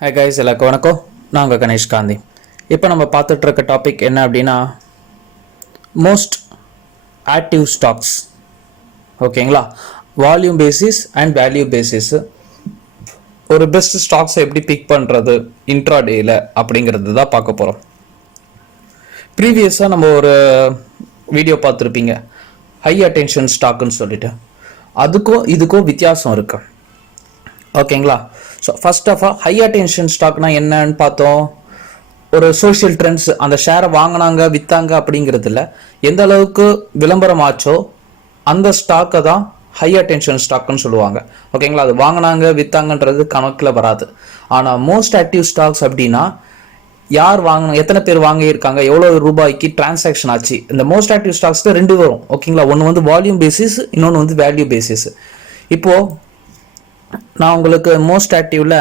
Hi guys, எல்லாருக்கும் வணக்கம். நான் உங்கள் கணேஷ் காந்தி. இப்போ நம்ம பார்த்துட்டு இருக்க டாபிக் என்ன அப்படின்னா மோஸ்ட் ஆக்டிவ் ஸ்டாக்ஸ். ஓகேங்களா? Volume basis and value basis. ஒரு பெஸ்ட் ஸ்டாக்ஸை எப்படி பிக் பண்ணுறது இன்ட்ராடேயில் அப்படிங்கிறது தான் பார்க்க போகிறோம். ப்ரீவியஸாக நம்ம ஒரு வீடியோ பார்த்துருப்பீங்க, ஹை அட்டென்ஷன் ஸ்டாக்குன்னு சொல்லிட்டு. அதுக்கும் இதுக்கும் வித்தியாசம் இருக்கு. ஓகேங்களா? So first of all high attention ஸ்டாக்னா என்னன்னு பார்த்தோம். ஒரு சோஷியல் ட்ரெண்ட்ஸ், அந்த ஷேரை வாங்கினாங்க விற்றாங்க அப்படிங்கிறதுல எந்த அளவுக்கு விளம்பரம் ஆச்சோ அந்த ஸ்டாக்கை தான் ஹை அட்டென்ஷன் ஸ்டாக்னு சொல்லுவாங்க. ஓகேங்களா? அது வாங்கினாங்க விற்றாங்கன்றது கணக்கில் வராது. ஆனால் மோஸ்ட் ஆக்டிவ் ஸ்டாக்ஸ் அப்படின்னா யார் வாங்கணும், எத்தனை பேர் வாங்கியிருக்காங்க, எவ்வளோ ரூபாய்க்கு டிரான்சாக்ஷன் ஆச்சு. இந்த மோஸ்ட் ஆக்டிவ் ஸ்டாக்ஸில் ரெண்டு வரும். ஓகேங்களா? ஒன்று வந்து வால்யூம் பேசிஸ், இன்னொன்று வந்து வேல்யூ பேசிஸ். இப்போது நான் உங்களுக்கு மோஸ்ட் ஆக்டிவ்ல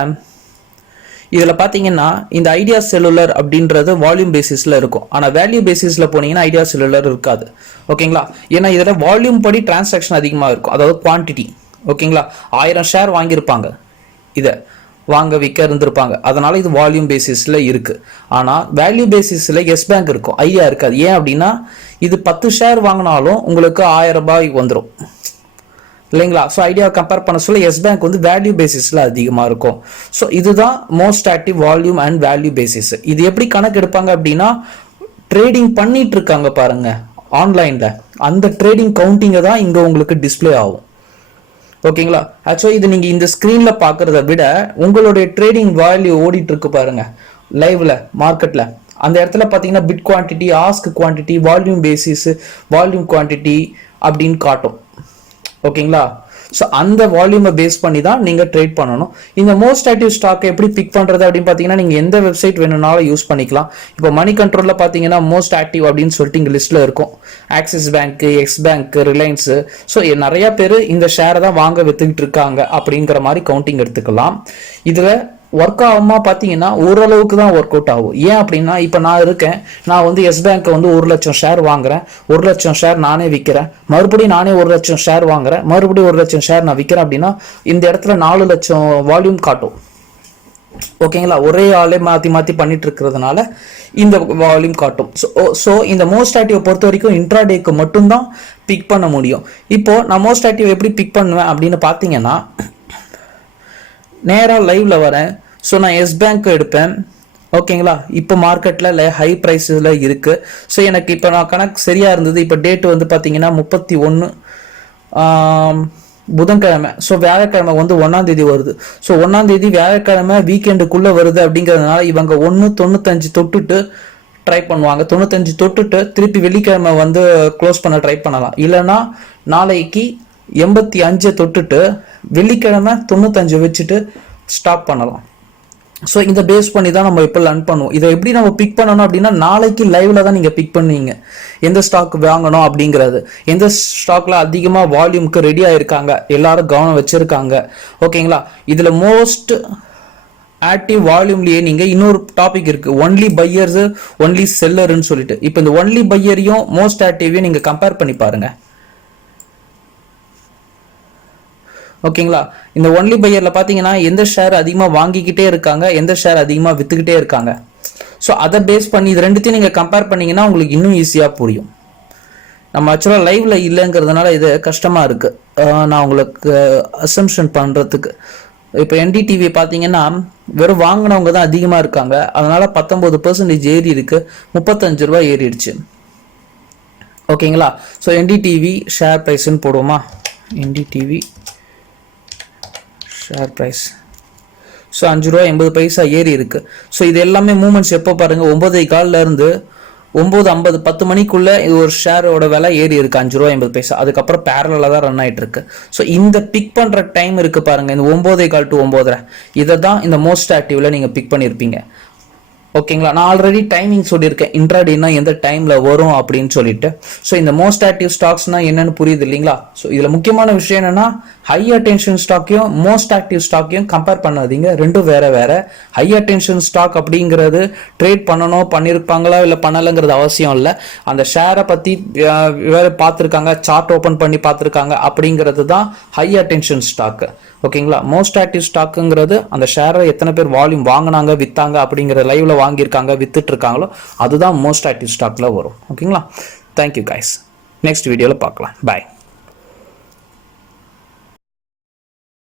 இதில் பார்த்தீங்கன்னா இந்த ஐடியா செல்லுலர் அப்படின்றது வால்யூம் பேசிஸில் இருக்கும். ஆனால் வேல்யூ பேசிஸில் போனீங்கன்னா ஐடியா செல்லுலர் இருக்காது. ஓகேங்களா? ஏன்னா இதில் வால்யூம் படி டிரான்சாக்ஷன் அதிகமாக இருக்கும், அதாவது குவான்டிட்டி. ஓகேங்களா? 1000 ஷேர் வாங்கியிருப்பாங்க, இதை வாங்க விற்க இருந்திருப்பாங்க, அதனால இது வால்யூம் பேசிஸில் இருக்குது. ஆனால் வேல்யூ பேசிஸில் எஸ் பேங்க் இருக்கும், ஐடியா இருக்காது. ஏன் அப்படின்னா இது 10 ஷேர் வாங்கினாலும் உங்களுக்கு 1000 ரூபாய்க்கு வந்துடும் இல்லைங்களா? ஸோ ஐடியா கம்பேர் பண்ண சொல்ல எஸ் பேங்க் வந்து வேல்யூ பேசிஸில் அதிகமாக இருக்கும். ஸோ இதுதான் most active volume and value basis. இது எப்படி கணக்கு எடுப்பாங்க அப்படின்னா, ட்ரேடிங் பண்ணிட்டு இருக்காங்க பாருங்க ஆன்லைனில், அந்த ட்ரேடிங் கவுண்டிங்கை தான் இங்கே உங்களுக்கு டிஸ்பிளே ஆகும். ஓகேங்களா? ஆக்சுவலி இது நீங்கள் இந்த ஸ்க்ரீனில் பார்க்குறத விட உங்களுடைய ட்ரேடிங் வேல்யூ ஓடிட்டு இருக்கு பாருங்க லைவ்ல மார்க்கெட்டில். அந்த இடத்துல பார்த்தீங்கன்னா bit quantity, ask quantity, volume basis, volume quantity அப்படின்னு காட்டும். ஓகேங்களா? ஸோ அந்த வால்யூமை பேஸ் பண்ணி தான் நீங்கள் ட்ரேட் பண்ணணும். இந்த மோஸ்ட் ஆக்டிவ் ஸ்டாக்கை எப்படி பிக் பண்ணுறது அப்படின்னு பார்த்தீங்கன்னா நீங்கள் எந்த வெப்சைட் வேணும்னாலும் யூஸ் பண்ணிக்கலாம். இப்போ மணி கண்ட்ரோலில் பார்த்தீங்கன்னா மோஸ்ட் ஆக்டிவ் அப்படின்னு சொல்லிட்டு இங்கே லிஸ்ட்டில் இருக்கும். ஆக்சிஸ் பேங்க்கு, எக்ஸ் பேங்க்கு, ரிலையன்ஸு. ஸோ நிறைய பேர் இந்த ஷேரை தான் வாங்க வித்துக்கிட்டு இருக்காங்க அப்படிங்கிற மாதிரி கவுண்டிங் எடுத்துக்கலாம். இதில் ஒர்க் ஆகுமா பார்த்தீங்கன்னா ஓரளவுக்கு தான் ஒர்க் அவுட் ஆகும். ஏன் அப்படின்னா இப்போ நான் இருக்கேன், நான் வந்து எஸ் பேங்க்கை வந்து 1 லட்சம் ஷேர் வாங்குறேன், 1 லட்சம் ஷேர் நானே விற்கிறேன், மறுபடியும் நானே 1 லட்சம் ஷேர் வாங்குறேன், மறுபடியும் 1 லட்சம் ஷேர் நான் விற்கிறேன் அப்படின்னா இந்த இடத்துல 4 லட்சம் வால்யூம் காட்டும். ஓகேங்களா? ஒரே ஆளே மாற்றி மாற்றி பண்ணிட்டு இருக்கிறதுனால இந்த வால்யூம் காட்டும். ஸோ இந்த மோஸ்ட் ஆக்டிவ் பொறுத்த வரைக்கும் இன்ட்ராடேக்கு மட்டும்தான் பிக் பண்ண முடியும். இப்போ நான் மோஸ்ட் ஆக்டிவ் எப்படி பிக் பண்ணுவேன் அப்படின்னு பார்த்தீங்கன்னா, நேராக லைவ்ல வரேன். ஸோ நான் எஸ் பேங்க் எடுப்பேன். ஓகேங்களா? இப்போ மார்க்கெட்டில் ஹை ப்ரைஸில் இருக்குது. ஸோ எனக்கு இப்போ நான் கணக்கு சரியாக இருந்தது. இப்போ டேட்டு வந்து பார்த்தீங்கன்னா 31 புதன்கிழமை. ஸோ வியாழக்கிழமை வந்து 1ஆம் தேதி வருது. ஸோ 1ஆம் தேதி வியாழக்கிழமை வீக்கெண்டுக்குள்ளே வருது அப்படிங்கிறதுனால இவங்க 1.95 தொட்டுட்டு ட்ரை பண்ணுவாங்க. 95 தொட்டுட்டு திருப்பி வெள்ளிக்கிழமை வந்து க்ளோஸ் பண்ண ட்ரை பண்ணலாம். இல்லைன்னா நாளைக்கு 85 தொட்டுட்டு வெள்ளிக்கிழமை 95 வச்சுட்டு ஸ்டாப் பண்ணலாம். ஸோ இந்த பேஸ் பண்ணி தான் நம்ம இப்போ லேர்ன் பண்ணுவோம். இதை எப்படி நம்ம பிக் பண்ணணும் அப்படின்னா, நாளைக்கு லைவ்ல தான் நீங்கள் பிக் பண்ணுவீங்க எந்த ஸ்டாக் வாங்கணும் அப்படிங்கிறது, எந்த ஸ்டாக்ல அதிகமாக வால்யூம்க்கு ரெடி ஆயிருக்காங்க, எல்லாரும் கவனம் வச்சிருக்காங்க. ஓகேங்களா? இதில் மோஸ்ட் ஆக்டிவ் வால்யூம்லயே நீங்க இன்னொரு டாபிக் இருக்கு, ஒன்லி பையர்ஸ் ஒன்லி செல்லர்னு சொல்லிட்டு. இப்போ இந்த ஒன்லி பையரையும் மோஸ்ட் ஆக்டிவையும் நீங்க கம்பேர் பண்ணி பாருங்க. ஓகேங்களா? இந்த ஒன்லி பையர்ல பாத்தீங்கன்னா எந்த ஷேர் அதிகமா வாங்கிக்கிட்டே இருக்காங்க, எந்த ஷேர் அதிகமா வித்துக்கிட்டே இருக்காங்க. ஸோ அதை பேஸ் பண்ணி இது ரெண்டுத்தையும் நீங்க கம்பேர் பண்ணீங்கன்னா உங்களுக்கு இன்னும் ஈஸியா புரியும். நம்ம ஆக்சுவலா லைவ்ல இல்லைங்கிறதுனால இது கஷ்டமா இருக்கு நான் உங்களுக்கு அசம்ஷன் பண்றதுக்கு. இப்போ என்டிடிவி பார்த்தீங்கன்னா வெறும் வாங்கினவங்க தான் அதிகமாக இருக்காங்க, அதனால 19% ஏறி இருக்கு, 35 ரூபாய் ஏறிடுச்சு. ஓகேங்களா? ஸோ என்டிடிவி ஷேர் ப்ரைஸ்ன்னு போடுவோமா? NDTV share price. ஸோ 5 ரூபா 80 பைசா ஏறி இருக்கு. ஸோ இது எல்லாமே மூமெண்ட்ஸ் எப்போ பாருங்க, 9:15 இருந்து 9:50 10 மணிக்குள்ள இது ஒரு ஷேரோட விலை ஏறி இருக்கு 5 ரூபா 80 பைசா. அதுக்கப்புறம் பேரலாக தான் ரன் ஆயிட்டு இருக்கு. ஸோ இந்த பிக் பண்ற டைம் இருக்கு பாருங்க, இந்த 9:15 to 9:30, இதை தான் இந்த மோஸ்ட் ஆக்டிவ்ல நீங்க பிக் பண்ணியிருப்பீங்க. ஓகேங்களா. நான் ஆல்ரெடி டைமிங் சொல்லியிருக்கேன், இன்ட்ராடேனா எந்த டைமில் வரும் அப்படின்னு சொல்லிட்டு. ஸோ இந்த மோஸ்ட் ஆக்டிவ் ஸ்டாக்ஸ்னா என்னன்னு புரியுது இல்லைங்களா. ஸோ இதில் முக்கியமான விஷயம் என்னன்னா, ஹை அட்டென்ஷன் ஸ்டாக்கையும் மோஸ்ட் ஆக்டிவ் ஸ்டாக்கையும் கம்பேர் பண்ணாதீங்க, ரெண்டும் வேற வேற. ஹை அட்டென்ஷன் ஸ்டாக் அப்படிங்கிறது ட்ரேட் பண்ணணும், பண்ணியிருப்பாங்களா இல்லை பண்ணலைங்கிறது அவசியம் இல்லை. அந்த ஷேரை பற்றி வேற பார்த்துருக்காங்க, சார்ட் ஓப்பன் பண்ணி பார்த்துருக்காங்க, அப்படிங்கிறது தான் ஹை அட்டென்ஷன் ஸ்டாக்கு. ஓகேங்களா. மோஸ்ட் ஆக்டிவ் ஸ்டாக்குங்கிறது அந்த ஷேரை எத்தனை பேர் வால்யூம் வாங்கினாங்க, வித்தாங்க, அப்படிங்கிற லைவ்ல வாங்கியிருக்காங்க, வித்துட்டு இருக்காங்களோ அதுதான் மோஸ்ட் ஆக்டிவ் ஸ்டாக்ல வரும். ஓகேங்களா. Thank you guys. நெக்ஸ்ட் வீடியோவில் பார்க்கலாம். பாய்.